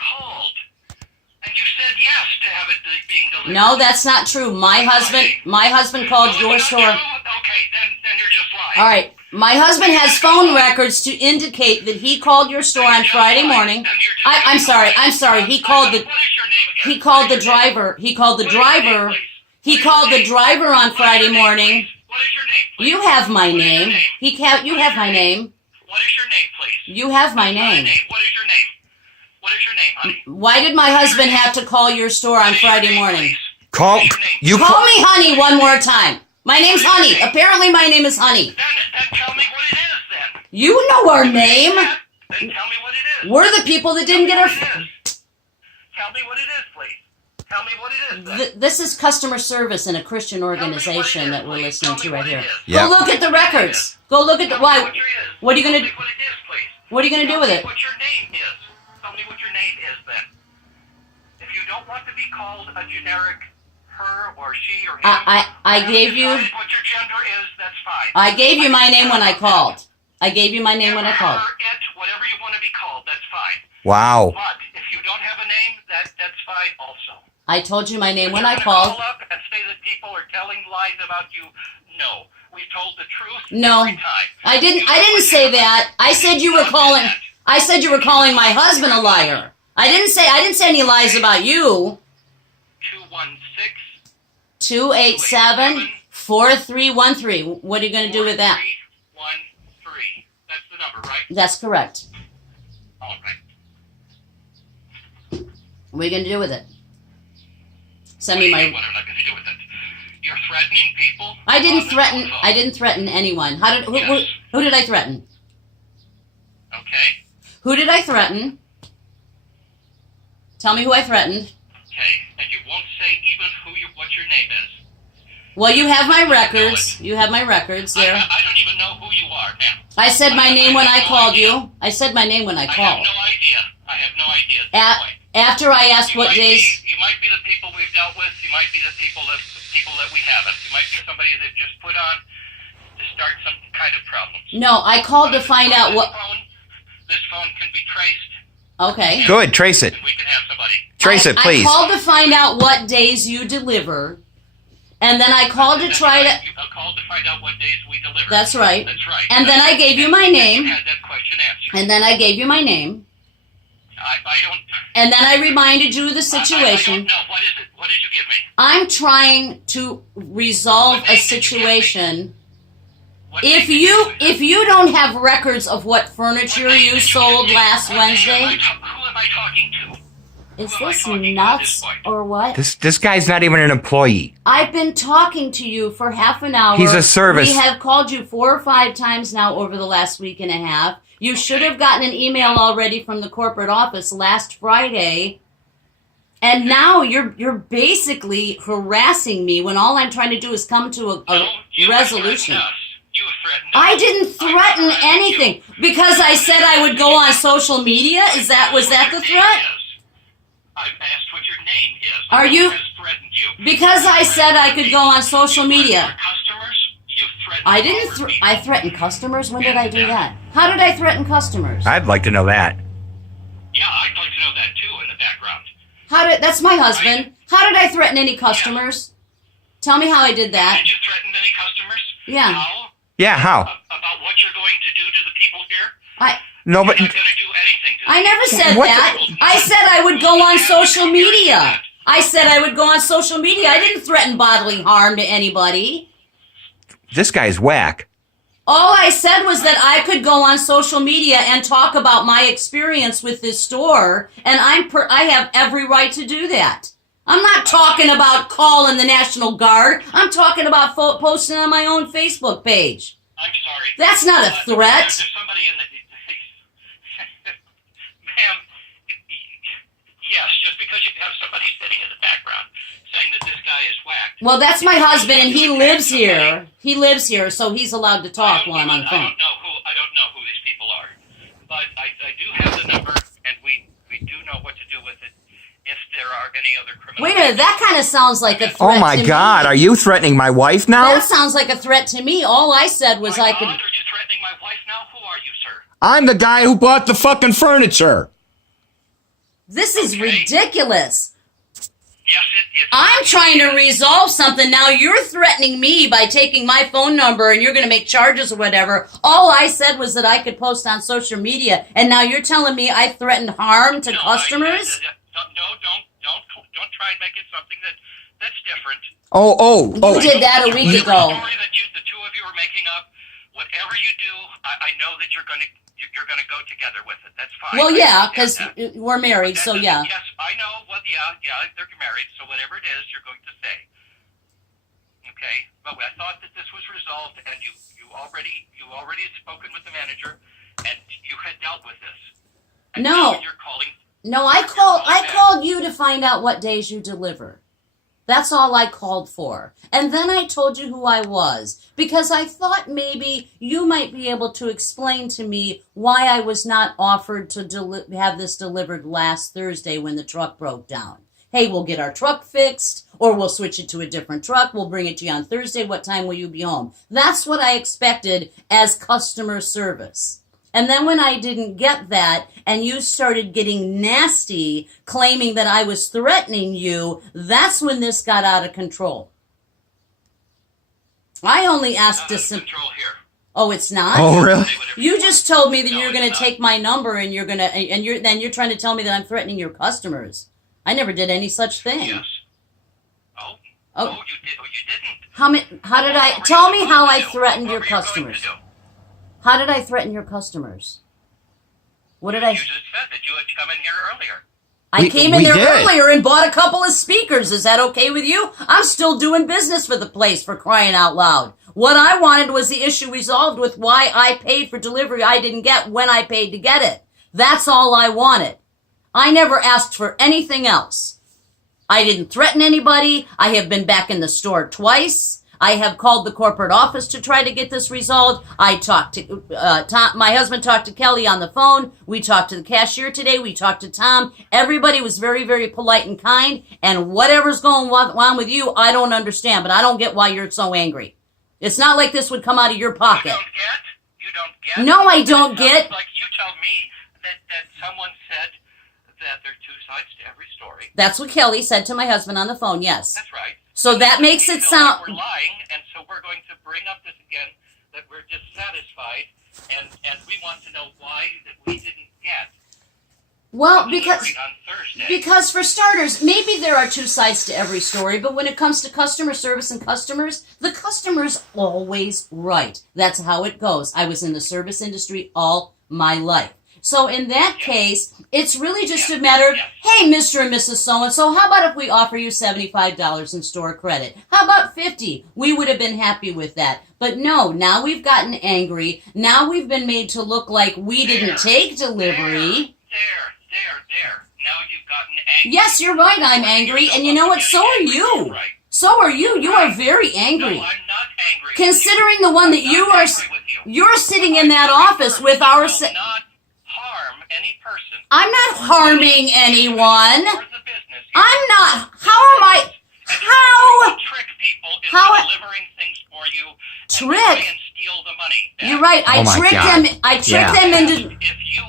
called. And you said yes to have it being delivered. No, that's not true. My husband called your store. Okay, then you're just lying. All right. My husband has phone records to indicate that he called your store on Friday morning. I'm sorry. He called the driver. He called the driver on Friday morning. What is your name, please? You have my name. You have my name. What is your name, please? You have my name. What is your name? What is your name, honey? Why did my husband have to call your store on Friday morning? Call me Honey one more time. My name's Honey. Apparently my name is Honey. Then tell me what it is, then. You know our name. Then tell me what it is. We're the people that didn't get our... Tell me what it is, please. Tell me what it is, then. This is customer service in a Christian organization that we're listening to right here. Yep. Go look at the records. Go look at the... Why? What are you going to... What it is, please. What are you going to do with it? What your name is. Tell me what your name is, then. If you don't want to be called a generic her or she or him, I gave you... what your gender is, that's fine. I gave you my name when I called. I gave you my name when I called. Her, it, whatever you want to be called, that's fine. Wow. But if you don't have a name, that's fine also. I told you my name when You're I gonna called. Call up and say that people are telling lies about you. No, we've told the truth No, every time. I didn't say that. I said you were calling. I said you were calling my husband a liar. I didn't say any lies about you. 287-4313. What are you going to do with that? 4313. That's the number, right? That's correct. All right. What are you going to do with it? Send me my... What am I going to do with it? You're threatening people? I didn't threaten anyone. Who did I threaten? Okay. Who did I threaten? Tell me who I threatened. Okay, and you won't say even what your name is. Well, you have my records. You have my records there. I don't even know who you are now. I said my name when I called you. I said my name when I called. I have no idea. At this point. After I asked what days... You might be the people we've dealt with. You might be the people that we haven't. You might be somebody that just put on to start some kind of problems. No, I called to find out what... This phone can be traced. Okay. Good, trace it. And we can have somebody. Trace it, please. I called to find out what days you deliver, and then I called to try to... I called to find out what days we deliver. That's right. That's right. And then I gave you my name. You had that question answered. And then I gave you my name. I don't... And then I reminded you of the situation. I don't know. What is it? What did you give me? I'm trying to resolve a situation. If you don't have records of what furniture you sold last Wednesday... Who am I talking to? Is this nuts or what? This guy's not even an employee. I've been talking to you for half an hour. He's a service. We have called you 4 or 5 times now over the last week and a half. You should have gotten an email already from the corporate office last Friday. And now you're basically harassing me when all I'm trying to do is come to a resolution. I didn't threaten anything because I said I would go on social media. Was that the threat? I've asked what your name is. Are you? Threatened you. Because I said I could go on social media. Customers? You threatened I didn't. I threatened customers. When did I do that? How did I threaten customers? I'd like to know that. Yeah, I'd like to know that too in the background. That's my husband. How did I threaten any customers? Tell me how I did that. Did you threaten any customers? Yeah. How? Yeah, how? About what you're going to do to the people here? No, but You're not going to do anything to them. I never said that. I said I would go on social media. I said I would go on social media. I didn't threaten bodily harm to anybody. this guy's whack. All I said was that I could go on social media and talk about my experience with this store, and I have every right to do that. I'm not talking about calling the National Guard. I'm talking about posting on my own Facebook page. I'm sorry. That's not a threat. There's somebody in the... Ma'am, yes, just because you have somebody sitting in the background saying that this guy is whacked. Well, that's my husband, and he lives here. He lives here, so he's allowed to talk while I'm on the phone. I don't know who these people are, but I do have the number, and we do know what to do with it if there are any other criminals. Wait a minute, that kind of sounds like a threat. Oh my God, are you threatening my wife now? That sounds like a threat to me. All I said was I could... Are you threatening my wife now? Who are you, sir? I'm the guy who bought the fucking furniture. This is Okay. ridiculous. Yes, it is. I'm trying to resolve something. Now you're threatening me by taking my phone number and you're going to make charges or whatever. All I said was that I could post on social media, and now you're telling me I threatened harm to customers? Don't try and make it something that's different. Oh. You did that a week ago. The story that the two of you are making up. Whatever you do, I know that you're going to go together with it. That's fine. Well, I yeah, understand because that. we're married, But so that yeah. doesn't- Yes, I know. Well, yeah, they're married, so whatever it is, you're going to say. Okay, but I thought that this was resolved, and you already had spoken with the manager, and you had dealt with this. And No. now you're calling. No, I called you to find out what days you deliver. That's all I called for. And then I told you who I was, because I thought maybe you might be able to explain to me why I was not offered to have this delivered last Thursday when the truck broke down. Hey, we'll get our truck fixed, or we'll switch it to a different truck. We'll bring it to you on Thursday. What time will you be home? That's what I expected as customer service. And then when I didn't get that, and you started getting nasty, claiming that I was threatening you, that's when this got out of control. I only asked to... Control here. Oh, it's not? Oh, really? You just told me that No, you're it's going to not. take my number and you're trying to tell me that I'm threatening your customers. I never did any such thing. Yes. Oh, Oh. you didn't. How did I... What were Tell you me supposed how to I do? threatened What your were you going to customers. do? How did I threaten your customers? What did I... You just said that you had come in here earlier. I came in we there did. earlier and bought a couple of speakers. Is that okay with you? I'm still doing business for the place, for crying out loud. What I wanted was the issue resolved with why I paid for delivery I didn't get when I paid to get it. That's all I wanted. I never asked for anything else. I didn't threaten anybody. I have been back in the store twice. I have called the corporate office to try to get this resolved. I talked to Tom. My husband talked to Kelly on the phone. We talked to the cashier today. We talked to Tom. Everybody was very, very polite and kind. And whatever's going on with you, I don't understand. But I don't get why you're so angry. It's not like this would come out of your pocket. You don't get? No, I don't get. Like you tell me that someone said that there are two sides to every story. That's what Kelly said to my husband on the phone. Yes. That's right. So that makes We it feel like sound. we're lying, and so we're going to bring up this again, that we're dissatisfied, and we want to know why that we didn't get Well, delivery on Thursday. because for starters, maybe there are two sides to every story, but when it comes to customer service and customers, the customer's always right. That's how it goes. I was in the service industry all my life. So in that case, it's really just a matter of, hey, Mr. and Mrs. So-and-so, how about if we offer you $75 in store credit? How about $50? We would have been happy with that. But no, now we've gotten angry. Now we've been made to look like we didn't take delivery. There. Now you've gotten angry. Yes, you're right, I'm angry. And you know what? So are you. Right. So are you. You are very angry. No, I'm not angry. Considering the one that I'm you not are... angry with you. You're sitting in that office with our... will not harm any person. I'm not harming anyone. Or the business. I'm not. How am I? How? Trick people into How- delivering things for you. Trick? And try and steal the money. You're right. Oh my God. I tricked them into. If you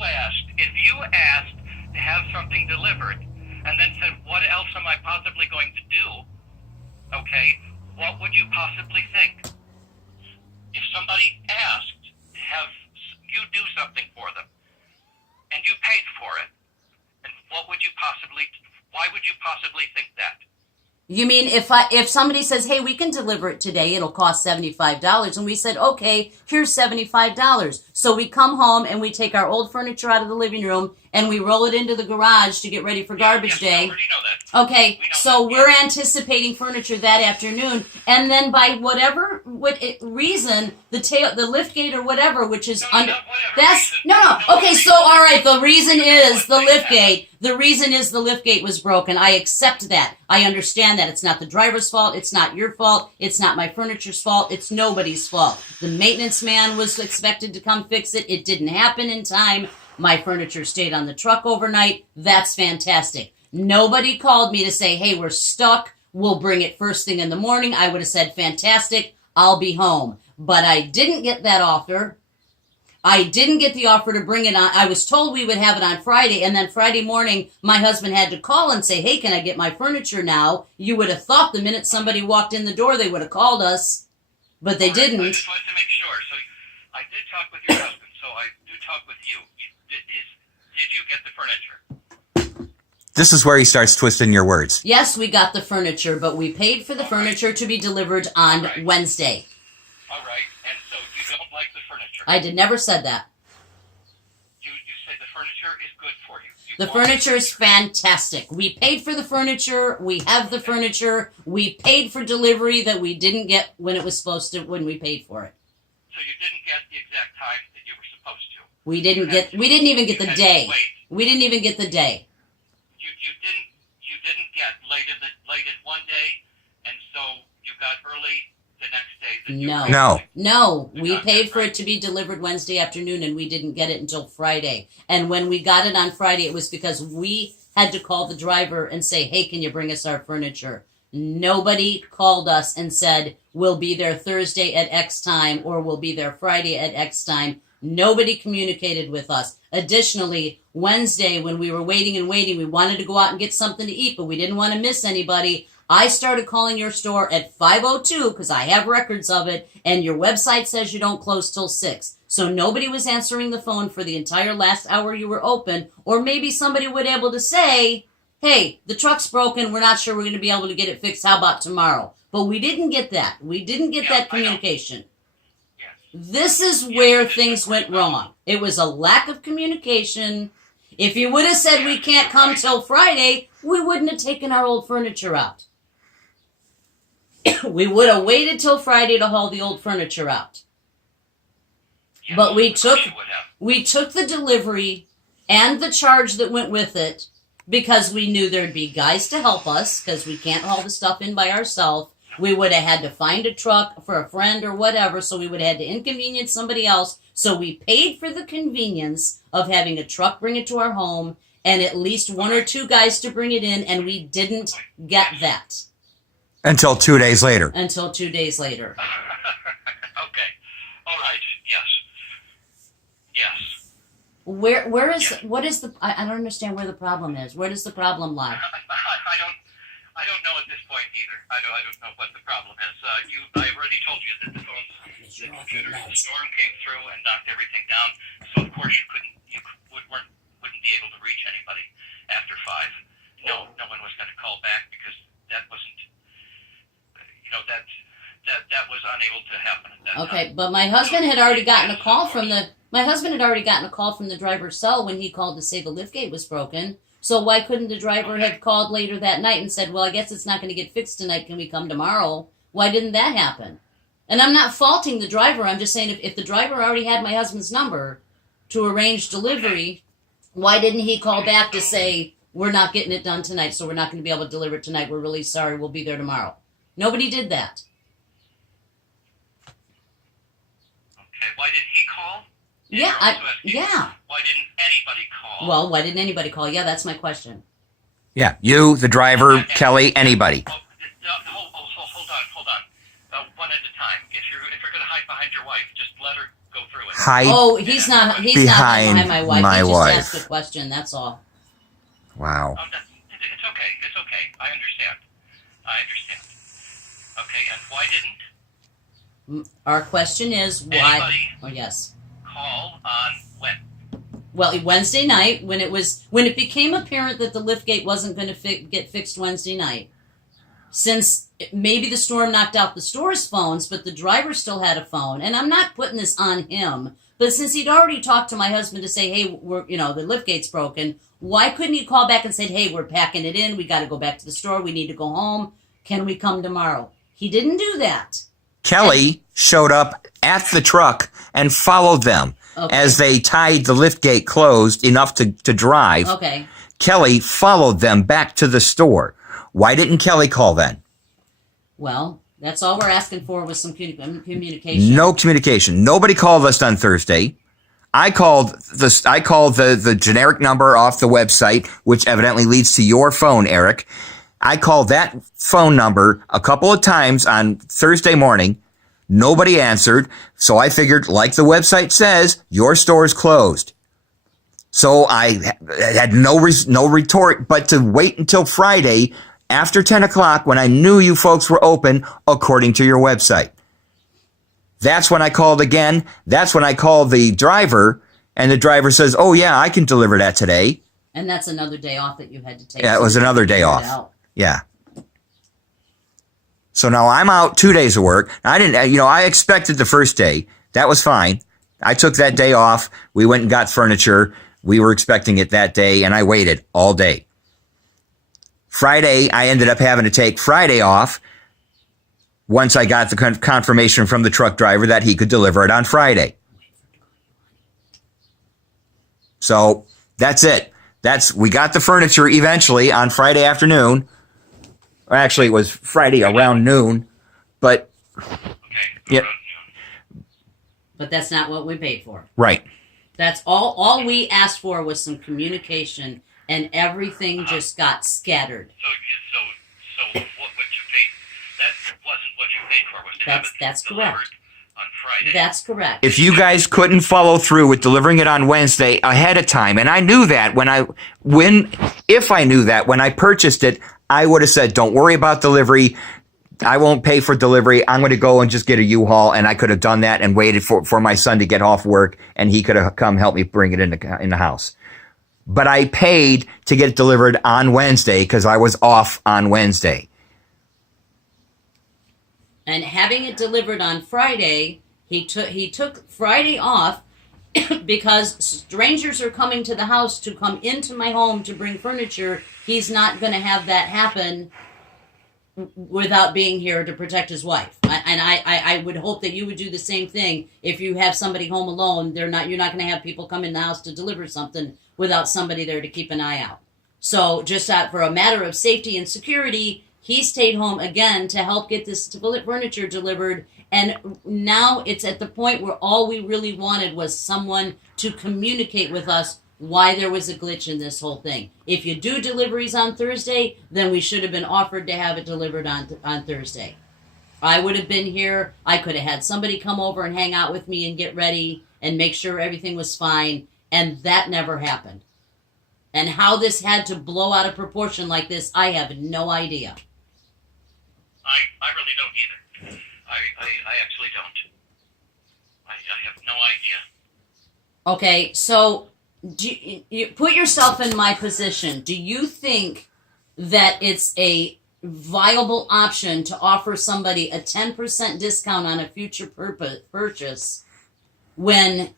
asked to have something delivered, and then said, "What else am I possibly going to do?" Okay, what would you possibly think? If somebody asked to have you do something for them, and you paid for it, and why would you possibly think that? You mean if somebody says, "Hey, we can deliver it today. It'll cost $75," and we said, "Okay, here's $75." So we come home and we take our old furniture out of the living room and we roll it into the garage to get ready for garbage day. We already know that. Okay, We know so that, we're anticipating furniture that afternoon, and then by whatever reason, the liftgate or whatever, which is No, under, not whatever that's reason. no. No Okay, reason. so all right, the reason is the what they have. liftgate. The reason is the liftgate was broken. I accept that. I understand that. It's not the driver's fault. It's not your fault. It's not my furniture's fault. It's nobody's fault. The maintenance man was expected to come fix it. It didn't happen in time. My furniture stayed on the truck overnight. That's fantastic. Nobody called me to say, "Hey, we're stuck. We'll bring it first thing in the morning." I would have said, "Fantastic. I'll be home." But I didn't get that offer. I didn't get the offer to bring it on. I was told we would have it on Friday, and then Friday morning, my husband had to call and say, hey, can I get my furniture now? You would have thought the minute somebody walked in the door, they would have called us, but they didn't. I just wanted to make sure. So I did talk with your husband, so I do talk with you. Did you get the furniture? This is where he starts twisting your words. Yes, we got the furniture, but we paid for the furniture to be delivered on Wednesday. All right, and so you don't like the furniture. I never said that. You said the furniture is good for you. The furniture is fantastic. We paid for the furniture. We have the furniture. We paid for delivery that we didn't get when it was supposed to, when we paid for it. So you didn't get the exact time that you were supposed to. We didn't even get the day. We didn't even get the day. You didn't get late in one day, and so you got early the next day. No. We paid for it to be delivered Wednesday afternoon, and we didn't get it until Friday. And when we got it on Friday, it was because we had to call the driver and say, hey, can you bring us our furniture? Nobody called us and said, we'll be there Thursday at X time, or we'll be there Friday at X time. Nobody communicated with us. Additionally, Wednesday, when we were waiting, we wanted to go out and get something to eat, but we didn't want to miss anybody. I started calling your store at 5:02 because I have records of it, and your website says you don't close till 6. So nobody was answering the phone for the entire last hour you were open, or maybe somebody would be able to say, hey, the truck's broken, we're not sure we're going to be able to get it fixed, how about tomorrow? But we didn't get that. We didn't get that communication. This is where things went wrong. It was a lack of communication. If you would have said we can't come till Friday, we wouldn't have taken our old furniture out. We would have waited till Friday to haul the old furniture out. But we took the delivery and the charge that went with it because we knew there'd be guys to help us because we can't haul the stuff in by ourselves. We would have had to find a truck for a friend or whatever, so we would have had to inconvenience somebody else. So we paid for the convenience of having a truck bring it to our home and at least one or two guys to bring it in, and we didn't get that. Until 2 days later. Okay. All right. Yes. What is the, I don't understand where the problem is. Where does the problem lie? I don't know at this point either. I don't know what the problem is. I already told you that the storm came through and knocked everything down. So of course wouldn't be able to reach anybody after 5. No one was going to call back because that wasn't, that was unable to happen at that time. But my husband had already gotten a call from the driver's cell when he called to say the liftgate was broken. So why couldn't the driver have called later that night and said, well, I guess it's not going to get fixed tonight. Can we come tomorrow? Why didn't that happen? And I'm not faulting the driver. I'm just saying if the driver already had my husband's number to arrange delivery, why didn't he call back to say, we're not getting it done tonight, so we're not going to be able to deliver it tonight. We're really sorry. We'll be there tomorrow. Nobody did that. Okay, why did he call? Yeah, Why didn't anybody call? Well, why didn't anybody call? Yeah, that's my question. Yeah, you, the driver, Kelly, anybody. Hold on. One at a time. If you're going to hide behind your wife, just let her go through it. He's not behind my wife. He just asked a question, that's all. Wow. It's okay. I understand. Okay, and why didn't? Our question is why. Yes. Call on when? Well, Wednesday night, when it became apparent that the liftgate wasn't going to get fixed Wednesday night, since maybe the storm knocked out the store's phones, but the driver still had a phone, and I'm not putting this on him, but since he'd already talked to my husband to say, hey, the liftgate's broken, why couldn't he call back and say, hey, we're packing it in, we got to go back to the store, we need to go home, can we come tomorrow? He didn't do that. Kelly showed up at the truck and followed them as they tied the liftgate closed enough to drive. Okay. Kelly followed them back to the store. Why didn't Kelly call then? Well, that's all we're asking for was some communication. No communication. Nobody called us on Thursday. I called the generic number off the website, which evidently leads to your phone, Eric. I called that phone number a couple of times on Thursday morning. Nobody answered. So I figured, like the website says, your store's closed. So I had no retort but to wait until Friday after 10 o'clock when I knew you folks were open according to your website. That's when I called again. That's when I called the driver, and the driver says, oh, yeah, I can deliver that today. And that's another day off that you had to take. Yeah, it was another day off. Yeah. So now I'm out 2 days of work. I expected the first day. That was fine. I took that day off. We went and got furniture. We were expecting it that day, and I waited all day. Friday, I ended up having to take Friday off once I got the confirmation from the truck driver that he could deliver it on Friday. So that's it. We got the furniture eventually on Friday afternoon. Actually, it was Friday around noon, but yeah. But that's not what we paid for. Right. That's all we asked for was some communication, and everything just got scattered. So what you paid, that wasn't what you paid for, was to have it that's delivered correct. on Friday. That's correct. If you guys couldn't follow through with delivering it on Wednesday ahead of time, and I knew that if I knew that when I purchased it, I would have said, don't worry about delivery. I won't pay for delivery. I'm going to go and just get a U-Haul, and I could have done that and waited for my son to get off work, and he could have come help me bring it in the house. But I paid to get it delivered on Wednesday because I was off on Wednesday. And having it delivered on Friday, he took Friday off because strangers are coming to the house to come into my home to bring furniture. He's not going to have that happen without being here to protect his wife. I would hope that you would do the same thing. If you have somebody home alone, you're not going to have people come in the house to deliver something without somebody there to keep an eye out. So just for a matter of safety and security, he stayed home again to help get this furniture delivered. And now it's at the point where all we really wanted was someone to communicate with us why there was a glitch in this whole thing. If you do deliveries on Thursday, then we should have been offered to have it delivered on Thursday. I would have been here. I could have had somebody come over and hang out with me and get ready and make sure everything was fine. And that never happened. And how this had to blow out of proportion like this, I have no idea. I really don't either. I actually don't. I have no idea. Okay, so you put yourself in my position. Do you think that it's a viable option to offer somebody a 10% discount on a future purchase when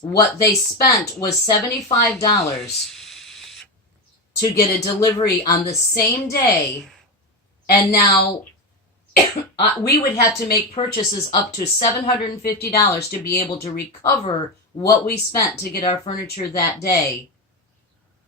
what they spent was $75 to get a delivery on the same day, and now we would have to make purchases up to $750 to be able to recover what we spent to get our furniture that day.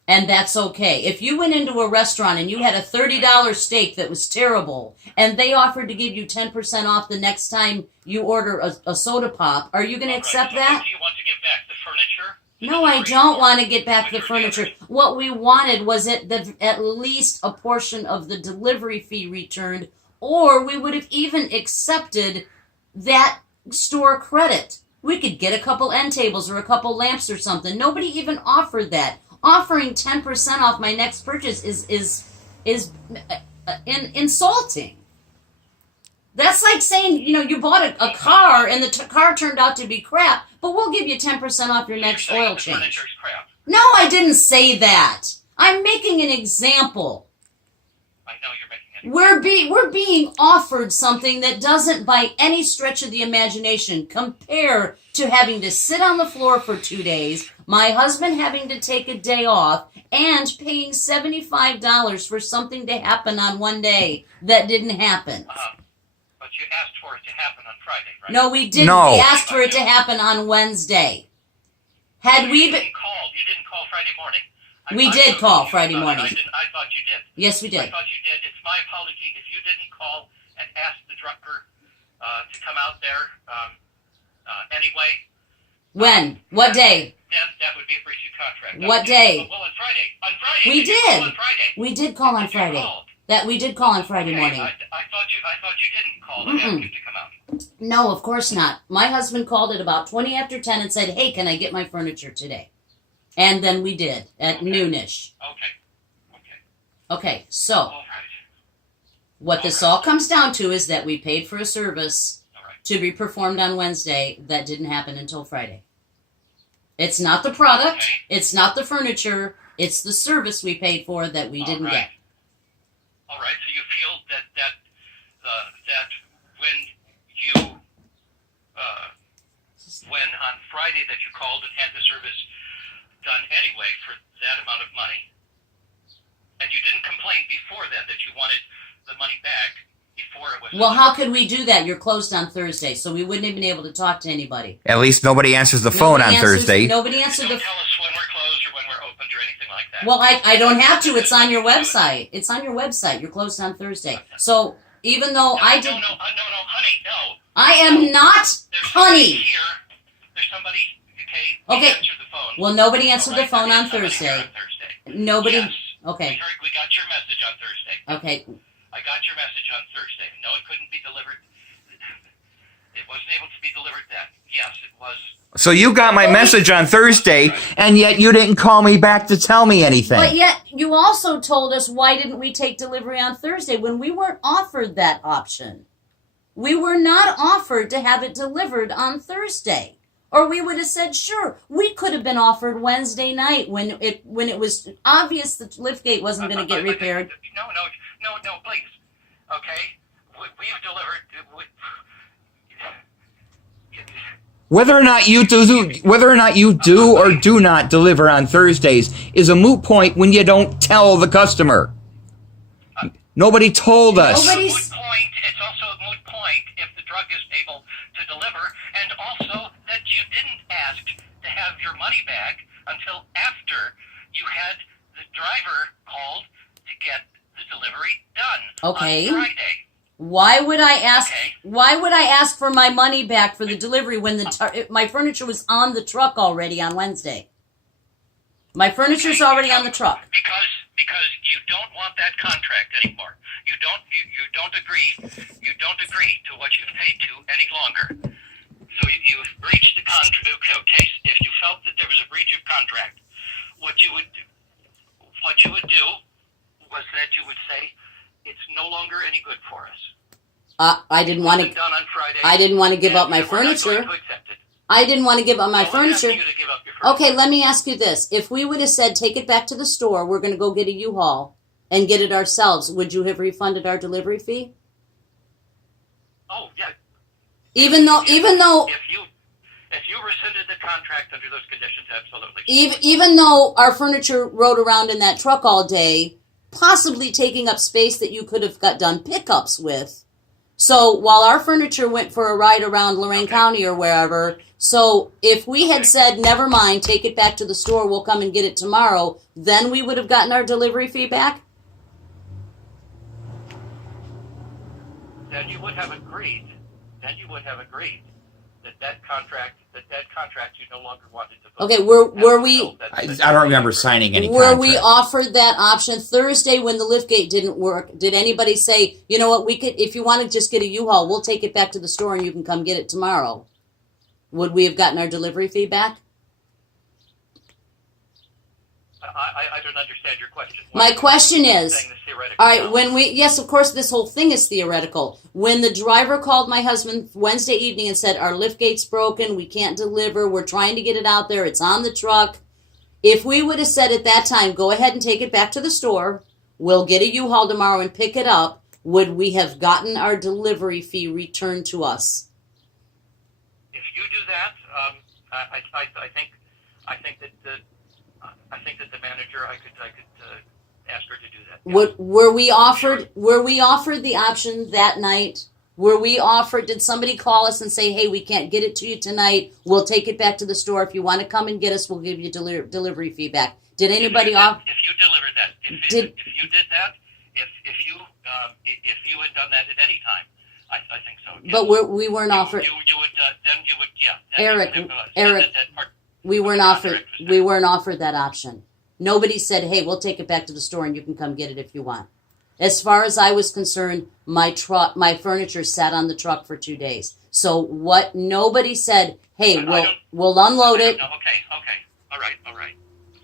And that's okay. If you went into a restaurant and you had a $30 steak that was terrible, and they offered to give you 10% off the next time you order a soda pop, are you going to accept that? What do you want to give back? The furniture? No, I don't want to get back the furniture. What we wanted was at least a portion of the delivery fee returned, or we would have even accepted that store credit. We could get a couple end tables or a couple lamps or something. Nobody even offered that. Offering 10% off my next purchase is insulting. That's like saying, you bought a car and the car turned out to be crap, but we'll give you 10% off your next oil change. Furniture's crap. No, I didn't say that. I'm making an example. I know you're making an We're being offered something that doesn't, by any stretch of the imagination, compare to having to sit on the floor for 2 days, my husband having to take a day off, and paying $75 for something to happen on one day that didn't happen. But you asked for it to happen on Friday, right? No, we didn't. No. We asked for it to happen on Wednesday. You didn't call Friday morning. We did call Friday morning. I thought you did. Yes, we did. I thought you did. It's my apology if you didn't call and ask the driver to come out there anyway. When? What day? Then that would be a breach of contract. What day? Well, on Friday. On Friday. We Did you call did. on Friday? We did call on You Friday. called. That we did call on Friday Okay, morning. I thought you didn't call and ask you to come out. No, of course not. My husband called at about 20 after 10 and said, hey, can I get my furniture today? And then we did at noonish. Okay, so All right. what this all comes down to is that we paid for a service to be performed on Wednesday that didn't happen until Friday. It's not the product, it's not the furniture, it's the service we paid for that we didn't get. All right, so you feel that when you when on Friday that you called and had the service done anyway for that amount of money, and you didn't complain before then that you wanted the money back before it was. Well, how could we do that? You're closed on Thursday, so we wouldn't have been able to talk to anybody. At least nobody answers the phone on Thursday. Nobody answered Don't the tell us when we're closed or when we're opened or anything like that. Well, I don't have to. It's on your website. It's on your website. You're closed on Thursday. So even though No, I did, no, honey, no. I am not There's somebody honey. here. There's somebody. Okay. Answer the phone. Well, nobody answered All the phone on Somebody here Thursday. Nobody. Yes. Okay. We got your message on Thursday. Okay. I got your message on Thursday. No, it couldn't be delivered. It wasn't able to be delivered then. Yes, it was. So you got my message on Thursday, and yet you didn't call me back to tell me anything. But yet you also told us why didn't we take delivery on Thursday when we weren't offered that option. We were not offered to have it delivered on Thursday. Or we would have said, sure, we could have been offered Wednesday night when it was obvious that liftgate wasn't going to get repaired. No, please. Okay? We've delivered. Whether or not you do or do not deliver on Thursdays is a moot point when you don't tell the customer. Nobody told us. It's also a moot point if the drug is able to deliver, and also that you didn't ask to have your money back until after you had the driver called to get the delivery done Okay. on Friday. Why would I ask? Okay. Why would I ask for my money back for the delivery when my furniture was on the truck already on Wednesday? My furniture's already on the truck. Because you don't want that contract anymore. You don't agree to what you've paid to any longer. So you've breached the contract. Okay, if you felt that there was a breach of contract, what you would do was that you would say it's no longer any good for us. I didn't want to. Done on Friday, I didn't want to give up my and we're not furniture. going to accept it. I didn't want to give up my No one's furniture. asking you to give up your furniture. Okay, let me ask you this: if we would have said, "Take it back to the store. We're going to go get a U-Haul and get it ourselves," would you have refunded our delivery fee? Oh yeah. Even though If you rescinded the contract under those conditions, absolutely. even though our furniture rode around in that truck all day, possibly taking up space that you could have done pickups with. So while our furniture went for a ride around Lorain County or wherever, so if we had said, never mind, take it back to the store, we'll come and get it tomorrow, then we would have gotten our delivery fee back? Then you would have agreed that contract you no longer wanted to put. Okay, were we... I don't remember signing any Were contract. we offered that option Thursday when the liftgate didn't work? Did anybody say, you know what, we could, if you want to just get a U-Haul, we'll take it back to the store and you can come get it tomorrow? Would we have gotten our delivery fee back? I don't understand your question. My question is, Saying this theoretically all right, now. when we, yes, of course, this whole thing is theoretical. When the driver called my husband Wednesday evening and said, our liftgate's broken, we can't deliver, we're trying to get it out there, it's on the truck. If we would have said at that time, go ahead and take it back to the store, we'll get a U-Haul tomorrow and pick it up, would we have gotten our delivery fee returned to us? If you do that, I think that the manager, I could ask her to do that. Yeah. Were we offered the option that night? Did somebody call us and say, hey, we can't get it to you tonight, we'll take it back to the store, if you want to come and get us, we'll give you delivery fee back? Did anybody offer? If you delivered that, if you did that, if you had done that at any time, I think so. Yes. But we weren't offered. Eric, we weren't offered that option. Nobody said, hey, we'll take it back to the store and you can come get it if you want. As far as I was concerned, my furniture sat on the truck for 2 days. So what? Nobody said, "Hey, we'll unload it." No, okay. All right.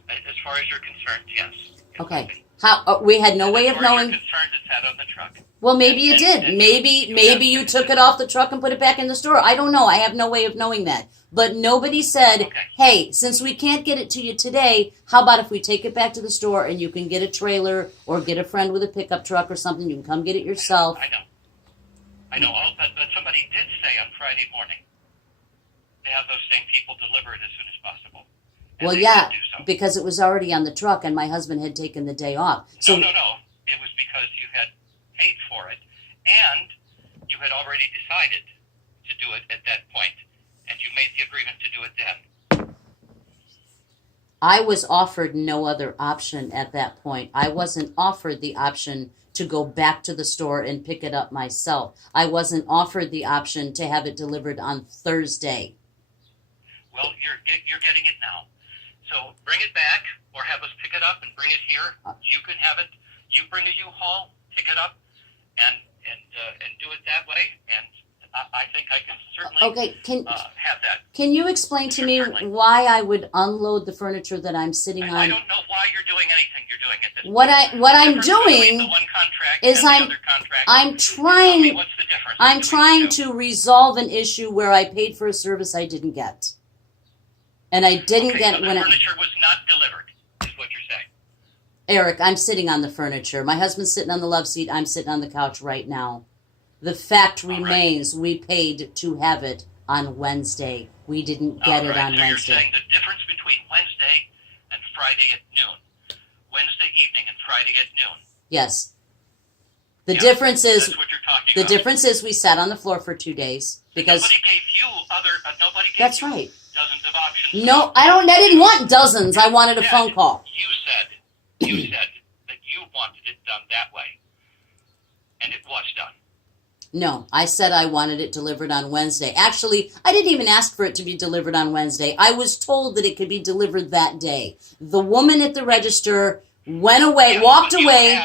As far as you're concerned, yes. Okay. How we had no way of As far as knowing. you're concerned, it sat on the truck. Well, maybe you did. Maybe you took it off the truck and put it back in the store. I don't know. I have no way of knowing that. But nobody said, Okay. "Hey, since we can't get it to you today, how about if we take it back to the store and you can get a trailer or get a friend with a pickup truck or something. You can come get it yourself." I know. But somebody did say on Friday morning to have those same people deliver it as soon as possible. And Well, they yeah, did do so. because it was already on the truck and my husband had taken the day off. So No. It was because you had paid for it, and you had already decided to do it at that point, and you made the agreement to do it then. I was offered no other option at that point. I wasn't offered the option to go back to the store and pick it up myself. I wasn't offered the option to have it delivered on Thursday. Well, you're getting it now. So bring it back, or have us pick it up and bring it here. You can have it. You bring a U-Haul, pick it up, and do it that way. And I think I can certainly have that. Can you explain to me Certainly. why I would unload the furniture that I'm sitting on? I don't know why you're doing anything you're doing at this What I'm Difference between doing the one contract is and the other contract. I'm Tell me trying what's the difference I'm between trying the two. to resolve an issue where I paid for a service I didn't get. And I didn't Okay, get so it when the furniture was not delivered, is what you're saying. Eric, I'm sitting on the furniture. My husband's sitting on the love seat. I'm sitting on the couch right now. The fact All right. remains we paid to have it on Wednesday. We didn't get All it right, on so Wednesday. You're saying the difference between Wednesday and Friday at noon. Wednesday evening and Friday at noon. Yes. The Yeah, difference is that's what you're talking the about. difference is we sat on the floor for 2 days because Nobody gave you nobody gave that's you right. dozens of options. No, I didn't want dozens. I wanted a Yeah, phone call. You said that you wanted it done that way, and it was done. No, I said I wanted it delivered on Wednesday. Actually, I didn't even ask for it to be delivered on Wednesday. I was told that it could be delivered that day. The woman at the register went away, Yeah, walked but you away.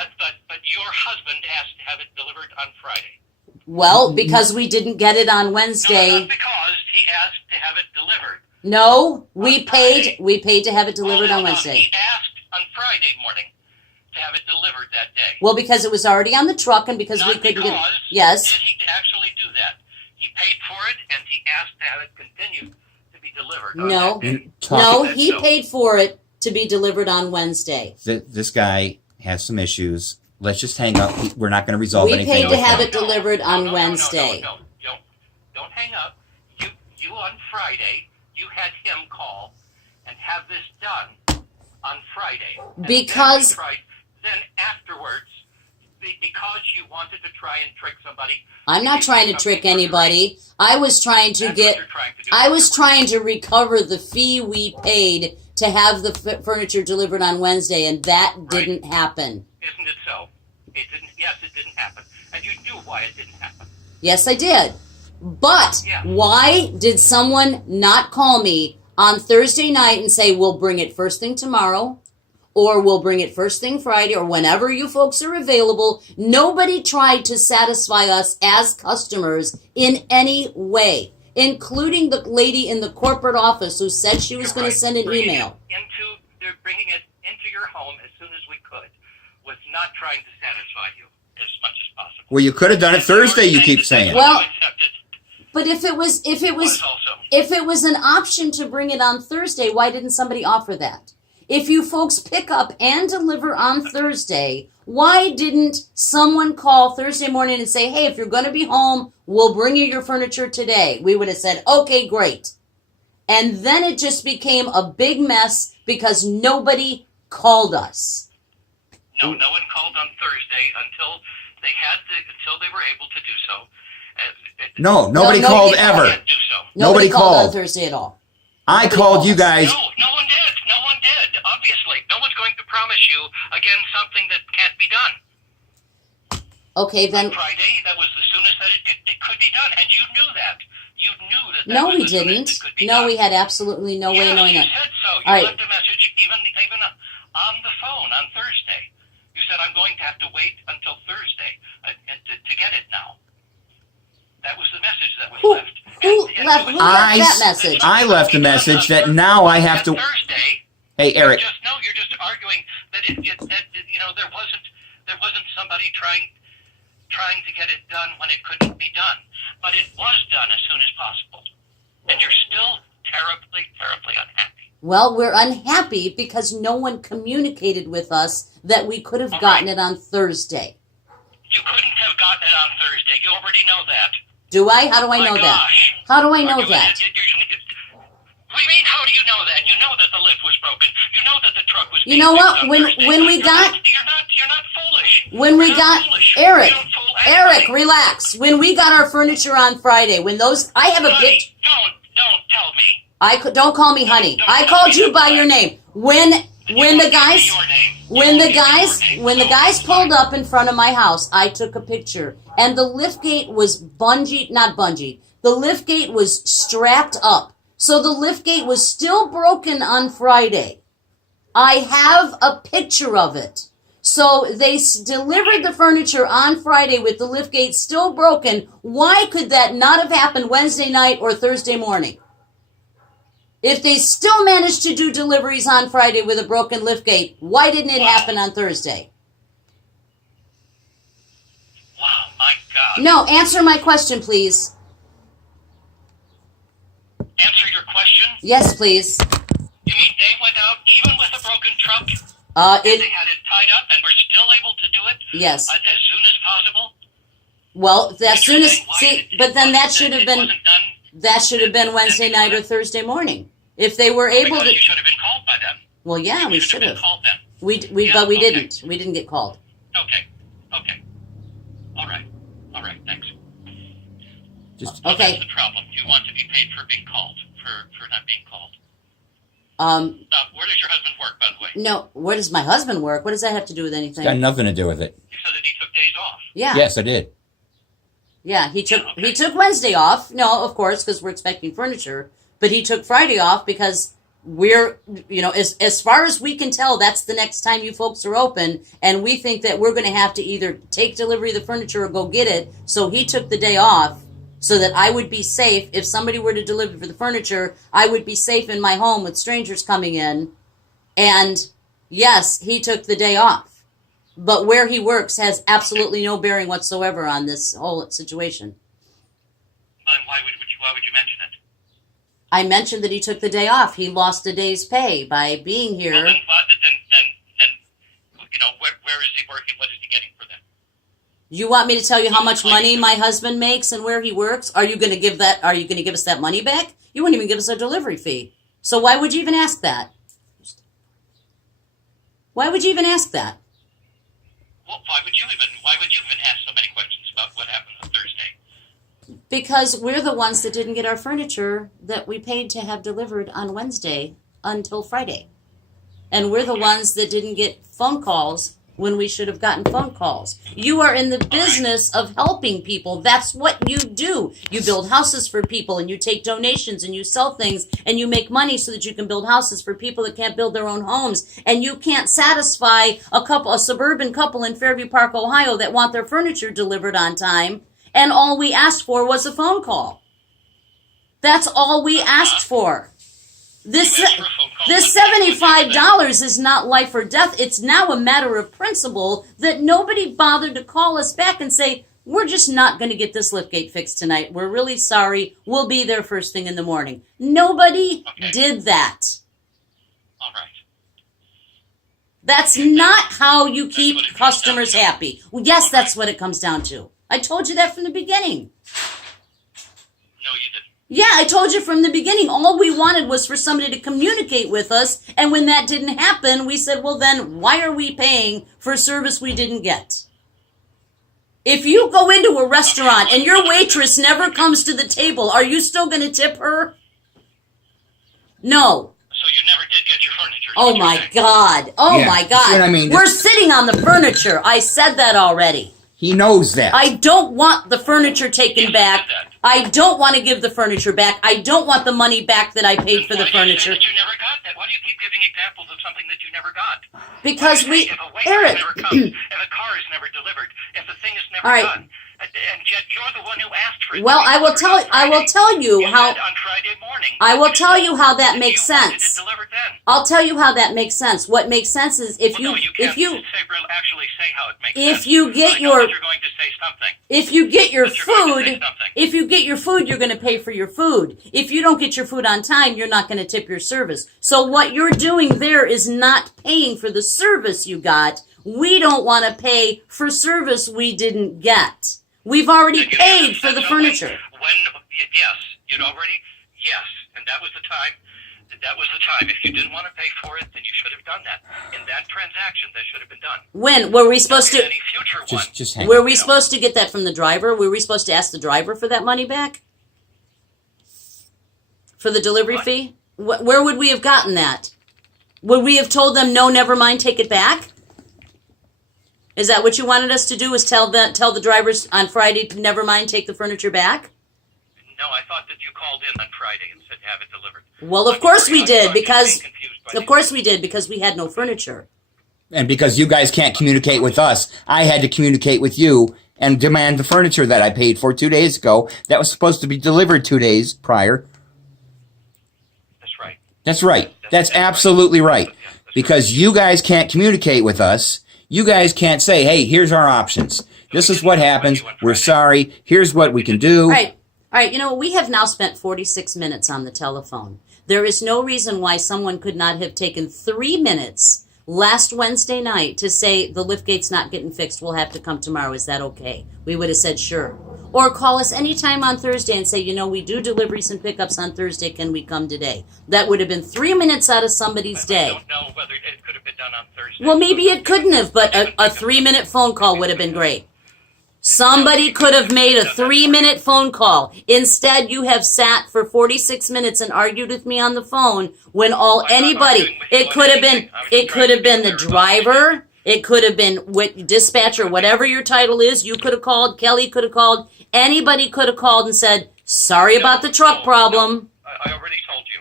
but your husband asked to have it delivered on Friday. Well, because we didn't get it on No, Wednesday. not because he asked to have it delivered. No, we On Friday. paid to have it delivered Well, on no, Wednesday. He asked on Friday morning to have it delivered that day. Well, because it was already on the truck and because we Not couldn't because get it. Yes. did he actually do that? He paid for it, and he asked to have it continue to be delivered. on No. that day. No, And he so- paid for it to be delivered on Wednesday. This guy has some issues. Let's just hang up. We're not going to resolve We anything. paid to with have him. it delivered on No, Wednesday. No, don't hang up. You on Friday, you had him call and have this done on Friday. And Because- then afterwards, because you wanted to try and trick somebody. I'm not trying to trick anybody. I was trying to That's get what you're trying to do. I was trying to recover the fee we paid to have the furniture delivered on Wednesday, and that didn't happen. Isn't it so? It didn't. Yes, it didn't happen, and you knew why it didn't happen. Yes, I did. But Yeah. why did someone not call me on Thursday night and say, we'll bring it first thing tomorrow, or we'll bring it first thing Friday, or whenever you folks are available? Nobody tried to satisfy us as customers in any way, including the lady in the corporate office who said she was You're going right. to send an email. They're bringing it into your home as soon as we could, was not trying to satisfy you as much as possible. Well, you could have done it Thursday. You keep saying. Well, You accepted But if it was also. an option to bring it on Thursday, why didn't somebody offer that? If you folks pick up and deliver on Thursday, why didn't someone call Thursday morning and say, hey, if you're going to be home, we'll bring you your furniture today? We would have said, okay, great. And then it just became a big mess because nobody called us. No one called on Thursday until they were able to do so. No, nobody No, called nobody ever. Can't do so. Nobody called on called. Thursday at all. I Nobody called called you us. guys. No one did. No one did. Obviously, no one's going to promise you again something that can't be done. Okay, then. On Friday, that was the soonest that it could be done, and you knew that. You knew that. No, was we the soonest didn't. it could be No, done. we had absolutely no way of knowing you that. said so. You All right. left a message even on the phone on Thursday. You said, I'm going to have to wait until Thursday to get it now. That was the message that was left. Who And left it was- that message? I left a message that now I have to. Thursday. Hey, Eric. You're just arguing that there wasn't somebody trying to get it done when it couldn't be done, but it was done as soon as possible, and you're still terribly, terribly unhappy. Well, we're unhappy because no one communicated with us that we could have gotten it on Thursday. You couldn't have gotten it on Thursday. You already know that. Do I? How do I know that? How do I know that? What do you mean, how do you know that? You know that the lift was broken. You know that the truck was You know what? When we You're got not foolish. when we You're got not foolish. Eric, You don't fool anybody. Eric, relax. When we got our furniture on Friday, when those I have a Honey, bit. don't tell me. Don't call me honey. Don't I tell called me you that by way. your name. When the guys Your name. when You the won't give me your guys name. when the So guys it's pulled fine. up in front of my house, I took a picture, and the lift gate was not bungeed. The lift gate was strapped up, so the lift gate was still broken on Friday. I have a picture of it. So they delivered the furniture on Friday with the lift gate still broken. Why could that not have happened Wednesday night or Thursday morning? If they still managed to do deliveries on Friday with a broken lift gate, why didn't it happen on Thursday? Wow, my God. No, answer my question, please. Answer your question. Yes, please. You mean they went out even with a broken truck? And they had it tied up and were still able to do it? Yes. As soon as possible? Well, as soon as Why see, it but then that wasn't- should have it been wasn't done? that should have been Wednesday night or Thursday morning. If they were able Because to. you should have been called by them. Well, yeah, we You should have. been called them. We Yeah, but we okay. didn't. We didn't get called. Okay. All right, thanks. Just So Okay. That's the problem. You want to be paid for being called, for not being called. Where does your husband work, by the way? No. Where does my husband work? What does that have to do with anything? got nothing to do with it. You said that he took days off. Yeah. Yes, I did. Yeah, he took Okay. he took Wednesday off. No, of course, because we're expecting furniture. But he took Friday off because we're, as far as we can tell, that's the next time you folks are open, and we think that we're going to have to either take delivery of the furniture or go get it. So he took the day off so that I would be safe. If somebody were to deliver for the furniture, I would be safe in my home with strangers coming in. And yes, he took the day off. But where he works has absolutely no bearing whatsoever on this whole situation. Then why would you mention it? I mentioned that he took the day off. He lost a day's pay by being here. Well, then where is he working? What is he getting for that? You want me to tell you how much money my husband makes and where he works? Are you going to give us that money back? You wouldn't even give us a delivery fee. So why would you even ask that? Why would you even ask that? Well, why would you even ask so many questions about what happened on Thursday? Because we're the ones that didn't get our furniture that we paid to have delivered on Wednesday until Friday. And we're the ones that didn't get phone calls when we should have gotten phone calls. You are in the business of helping people. That's what you do. You build houses for people, and you take donations, and you sell things, and you make money so that you can build houses for people that can't build their own homes. And you can't satisfy a suburban couple in Fairview Park, Ohio that want their furniture delivered on time, and all we asked for was a phone call. That's all we asked for. This $75 is not life or death. It's now a matter of principle that nobody bothered to call us back and say, we're just not going to get this liftgate fixed tonight. We're really sorry. We'll be there first thing in the morning. Nobody did that. All right. That's not how you keep customers happy. Well, yes, that's what it comes down to. I told you that from the beginning. No, you didn't. Yeah, I told you from the beginning. All we wanted was for somebody to communicate with us. And when that didn't happen, we said, well, then why are we paying for a service we didn't get? If you go into a restaurant and your waitress never comes to the table, are you still going to tip her? No. So you never did get your furniture. Oh, my God. Oh, Yeah, my God. you know what I mean? We're sitting on the furniture. I said that already. He knows that. I don't want the furniture taken Yes, back. I did that. I don't want to give the furniture back. I don't want the money back that I paid for the Why do you say furniture. that you never got that? Why do you keep giving examples of something that you never got? Because Why do you we, say if a waiter Eric, never comes, if a car is never delivered, if the thing is never All right. done, and yet you're the one who asked for it. well, to be I will delivered tell, on I will Friday. tell you how, said on Friday morning. I will that tell you how that you makes wanted it sense. delivered then. I'll tell you how that makes sense. What makes sense is if Well, no, you can't actually say how it makes sense. if you get I know your, that you're going to say something. if you get your But you're going to say food, something. if you get your food, you're going to pay for your food. If you don't get your food on time, you're not going to tip your service. So what you're doing there is not paying for the service you got. We don't want to pay for service we didn't get. We've already And you paid should have for the said furniture. something yes, you'd already, yes, and that was the time. That was the time. If you didn't want to pay for it, then you should have done that. In that transaction, that should have been done. When were we supposed In to? any future one. just hang Were on. we supposed to get that from the driver? Were we supposed to ask the driver for that money back? For the delivery What? fee? Where would we have gotten that? Would we have told them, no, never mind, take it back? Is that what you wanted us to do, was tell the drivers on Friday, never mind, take the furniture back? No, I thought that you called in on Friday and said have it delivered. Well, of I'm course sorry, we I did, thought you were because, being confused by of the- course we did, because we had no furniture. And because you guys can't communicate with us, I had to communicate with you and demand the furniture that I paid for 2 days ago that was supposed to be delivered 2 days prior. That's right. That's right. That's absolutely right. Because you guys can't communicate with us. You guys can't say, hey, here's our options. This is what happens. We're sorry. Here's what we can do. All right, you know, we have now spent 46 minutes on the telephone. There is no reason why someone could not have taken 3 minutes last Wednesday night to say the liftgate's not getting fixed, we'll have to come tomorrow. Is that okay? We would have said sure. Or call us anytime on Thursday and say, you know, we do deliveries and pickups on Thursday. Can we come today? That would have been 3 minutes out of somebody's I day. don't know whether it could have been done on Thursday. Well, maybe it couldn't have, but a 3-minute phone call would have been great. Somebody could have made a 3-minute phone call. Instead, you have sat for 46 minutes and argued with me on the phone when anybody, it could have been the driver, it could have been dispatcher, whatever your title is, you could have called, Kelly could have called, anybody could have called and said, sorry about the truck problem. I already told you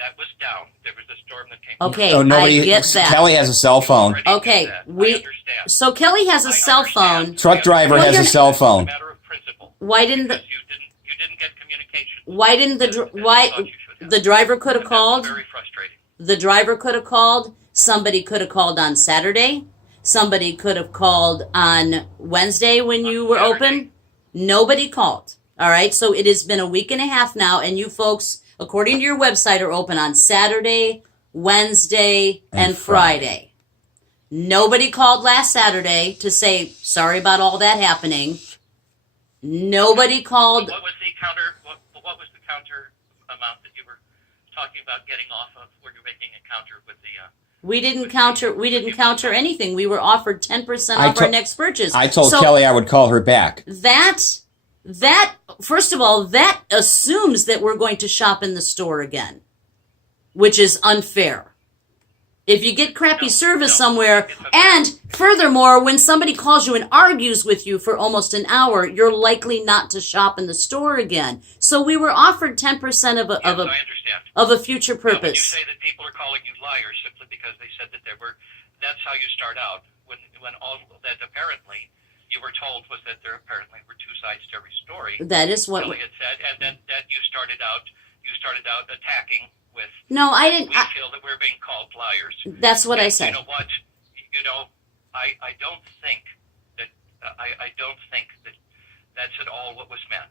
that was down. There was a storm that came. Okay, So nobody, I get that. Kelly has a cell phone. Okay, I understand. so Kelly has a cell phone. Truck driver Well, has a you're- cell It's a phone. matter of principle. Why didn't the, Because you didn't get communication. why didn't the, As dr- I why, thought you should have. the driver could have And that's called? very frustrating. The driver could have called. Somebody could have called on Saturday. Somebody could have called on Wednesday when you were Saturday. open. Nobody called. All right. So it has been a week and a half now, and you folks, according to your website, are open on Saturday, Wednesday, and Friday. Nobody called last Saturday to say sorry about all that happening. Nobody called. What was the counter? What was the counter amount that you were talking about getting off of? Were you making a counter with the? We didn't counter anything. We were offered 10% I off our to- next purchase. I told So Kelly I would call her back. that first of all, that assumes that we're going to shop in the store again, which is unfair. If you get crappy service somewhere, and furthermore, when somebody calls you and argues with you for almost an hour, you're likely not to shop in the store again. So we were offered 10% of Yes, I understand. a future Now, when you purpose. say that people are calling you liars simply because they said that there were, that's how you start out. When all that apparently you were told was that there apparently were two sides to every story. That is what. Kelly had said, and then that you started out attacking with. No, I didn't. We feel that we're being called liars. That's what I And said. You know what? You know, I don't think that I don't think that that's at all what was meant.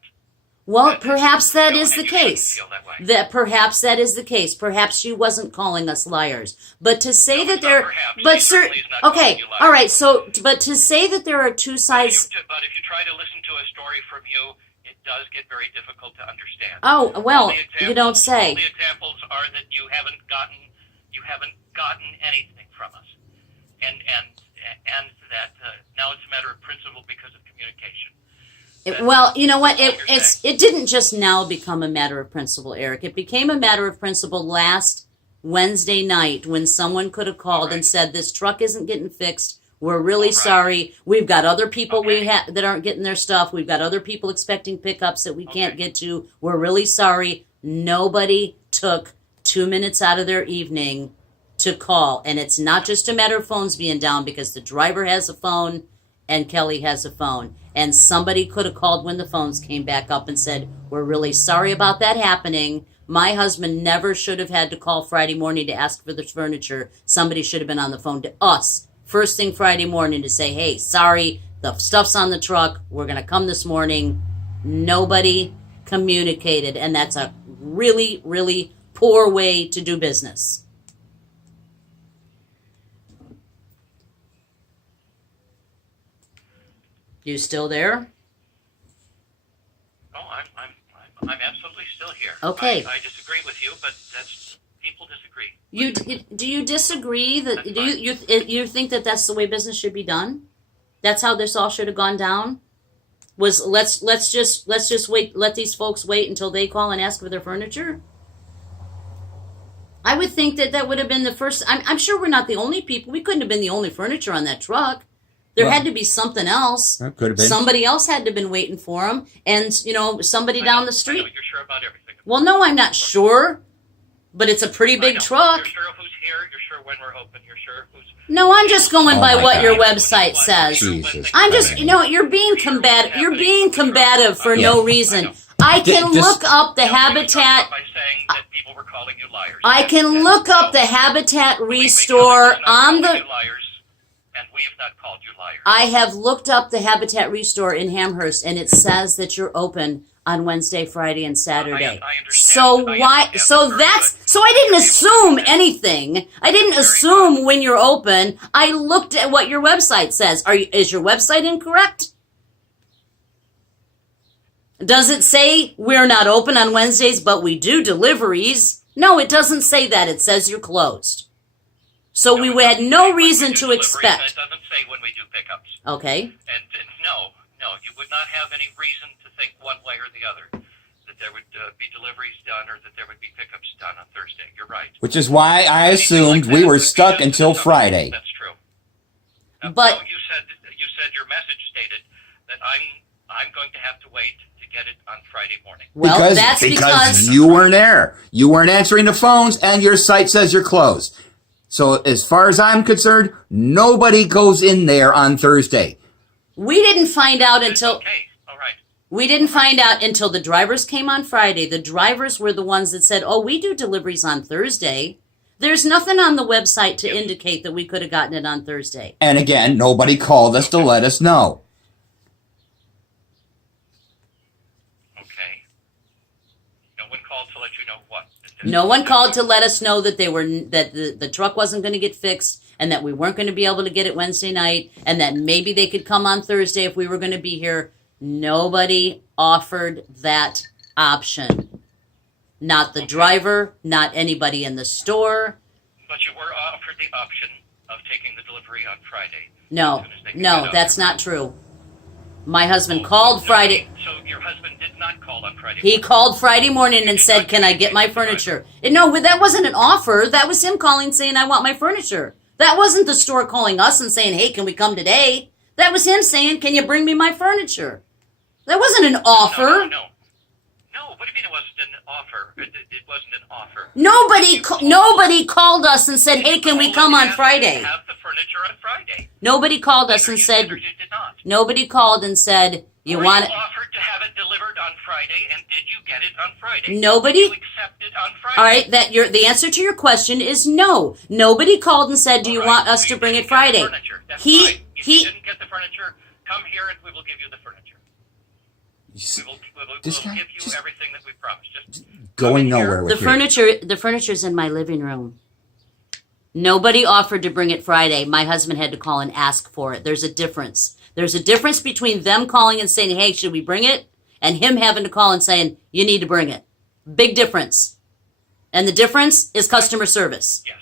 Well, perhaps that You know, is and the you shouldn't case. feel that way. That perhaps that is the case. Perhaps she wasn't calling us liars. But to say No, that it's not there, perhaps. but She sir, certainly is not calling okay, you liars. all right. So, but to say that there are two sides. But if you try to listen to a story from you, it does get very difficult to understand. Oh well, All the examples- you don't say. All the examples are that you haven't gotten anything from us, and that now it's a matter of principle because of communication. Well, you know what? That's all you're It didn't just now become a matter of principle, Eric. It became a matter of principle last Wednesday night when someone could have called and said, "This truck isn't getting fixed. We're really All right. sorry. We've got other people Okay. that aren't getting their stuff. We've got other people expecting pickups that we can't Okay. get to. We're really sorry. Nobody took 2 minutes out of their evening to call. And it's not just a matter of phones being down, because the driver has a phone and Kelly has a phone. And somebody could have called when the phones came back up and said, we're really sorry about that happening. My husband never should have had to call Friday morning to ask for the furniture. Somebody should have been on the phone to us first thing Friday morning to say, hey, sorry, the stuff's on the truck. We're going to come this morning. Nobody communicated. And that's a really, really poor way to do business. You still there? No, I'm absolutely still here. Okay. I disagree with you, but that's people disagree. Do you disagree that That's do you think that that's the way business should be done? That's how this all should have gone down? Was let's just wait, let these folks wait until they call and ask for their furniture? I would think that would have been the first. I'm sure we're not the only people. We couldn't have been the only furniture on that truck. There had to be something else. That could have been. Somebody else had to have been waiting for them, and somebody I down know, the street. I know, you're sure about everything. Well, no, I'm not sure, but it's a pretty I big know. truck. You're sure who's here. You're sure when we're open. You're sure who's. No, I'm just going Oh by my what your God. website says. Jesus I'm just, Christ. you're being combative. You're being combative for Yeah. no reason. I can Just- look up the You started habitat. off by saying that people were calling you liars. I can And look up no, the Habitat we ReStore have not on called the. you liars, and we have not called you liars. I have looked up the Habitat ReStore in Amherst, and it says that you're open on Wednesday, Friday, and Saturday. I understand. So I why? understand. So Very that's. good. So I didn't Very assume good. anything. I didn't Very assume when you're open. I looked at what your website says. Is your website incorrect? Does it say we're not open on Wednesdays, but we do deliveries? No, it doesn't say that. It says you're closed. So we had no reason to It expect. doesn't say when we do pickups. Okay. And no, you would not have any reason to think one way or the other that there would be deliveries done or that there would be pickups done on Thursday. You're right. Which is why I Anything like assumed we that were would be stuck just until assumption. Friday. That's true. But- no, you said your message stated that I'm going to have to wait to get it on Friday morning. Well, because, that's because you weren't there. You weren't answering the phones, and your site says you're closed. So as far as I'm concerned, nobody goes in there on Thursday. we didn't find out until Okay, all right. we didn't find out until the drivers came on Friday. The drivers were the ones that said, "Oh, we do deliveries on Thursday." There's nothing on the website to indicate that we could have gotten it on Thursday. And again, nobody called us to let us know. Okay. No one called to let you know what. No one called to let us know that the truck wasn't going to get fixed, and that we weren't going to be able to get it Wednesday night, and that maybe they could come on Thursday if we were going to be here. Nobody offered that option. Not the driver, not anybody in the store. But you were offered the option of taking the delivery on Friday. No, As soon as they could no, get out that's there. not true. My husband called Friday. So your husband did not call on Friday. He morning. called Friday morning and said, "Can I get my furniture?" And no, that wasn't an offer. That was him calling saying, "I want my furniture." That wasn't the store calling us and saying, "Hey, can we come today?" That was him saying, "Can you bring me my furniture?" That wasn't an offer. No, what do you mean it wasn't an offer? It wasn't an offer. Nobody called us and said, "Hey, can we come on Friday?" Have the furniture on Friday. Nobody called us and said, You did not. nobody called and said, "You Were want it?" you offered to have it delivered on Friday, and did you get it on Friday? Nobody- Did you accept it on Friday? All right, the answer to your question is no. Nobody called and said, "Do you All want right, us so to you bring didn't it get the Friday?" furniture. That's fine. If you didn't get the furniture, come here and we will give you the furniture. We will This guy give you just everything that we promised. Just going come in here. nowhere with The furniture's in my living room. Nobody offered to bring it Friday. My husband had to call and ask for it. There's a difference. There's a difference between them calling and saying, "Hey, should we bring it?" and him having to call and saying, "You need to bring it." Big difference. And the difference is customer service. Yes.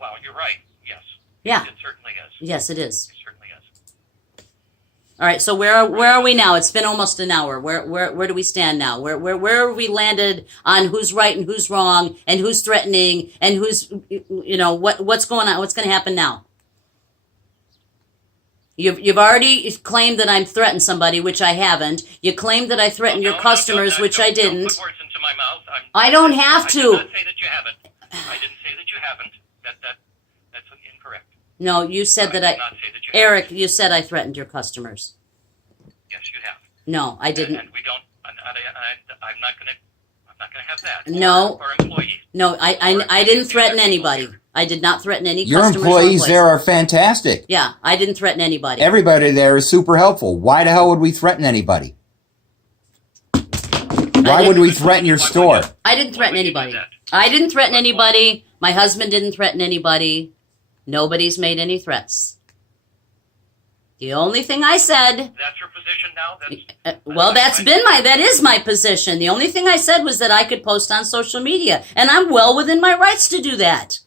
Well, you're right. Yes. Yeah. It certainly is. Yes, it is. It certainly is. All right, so where are we now? It's been almost an hour. Where do we stand now? Where have we landed on who's right and who's wrong and who's threatening and who's what's going on? What's going to happen now? You've already claimed that I'm threatened somebody, which I haven't. You claimed that I threatened your customers, which I didn't. Don't put words into my mouth. I don't have to. I did not say that you haven't. I didn't say that you haven't. That's incorrect. No, you said that I did not say that you Eric, haven't. you said I threatened your customers. Yes, you have. No, I didn't. And we don't. I'm not going to have that. No. Or employees. No, I didn't threaten anybody. I did not threaten any Your customers. employees there are fantastic. Yeah, I didn't threaten anybody. Everybody there is super helpful. Why the hell would we threaten anybody? Why would we threaten your store? I didn't threaten Why would you do anybody. that? I didn't threaten anybody. My husband didn't threaten anybody. Nobody's made any threats. The only thing I said, That's your position now? that is my position. The only thing I said was that I could post on social media, and I'm well within my rights to do that.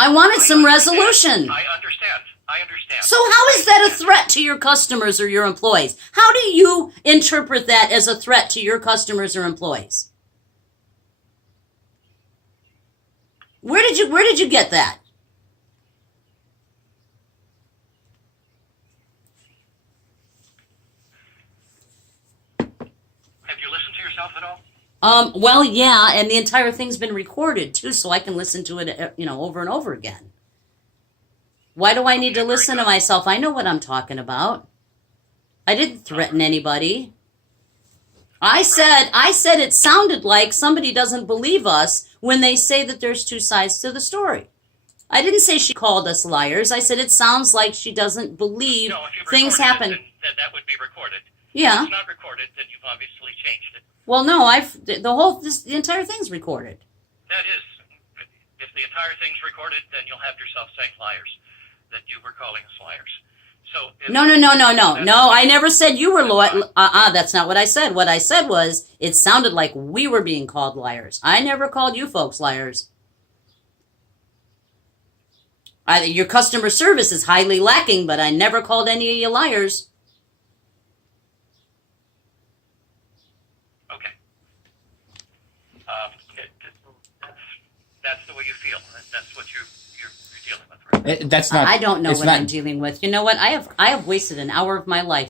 I wanted some resolution. I understand. So how is that a threat to your customers or your employees? How do you interpret that as a threat to your customers or employees? Where did you get that? Have you listened to yourself at all? Well, yeah, and the entire thing's been recorded too, so I can listen to it, over and over again. Why do I need to listen to myself? I know what I'm talking about. I didn't threaten anybody. I said it sounded like somebody doesn't believe us when they say that there's two sides to the story. I didn't say she called us liars. I said it sounds like she doesn't believe No, if you things recorded happen. it, then that would be recorded. Yeah. If it's not recorded, then you've obviously changed it. Well, no, the entire thing's recorded. That is, if the entire thing's recorded, then you'll have yourself saying liars, that you were calling us liars. So No. I never said you were that's not what I said. What I said was it sounded like we were being called liars. I never called you folks liars. Your customer service is highly lacking, but I never called any of you liars. Okay. That's the way you feel. That's what you're dealing with, right? That's not. I don't know it's what not, I'm dealing with. You know what? I have wasted an hour of my life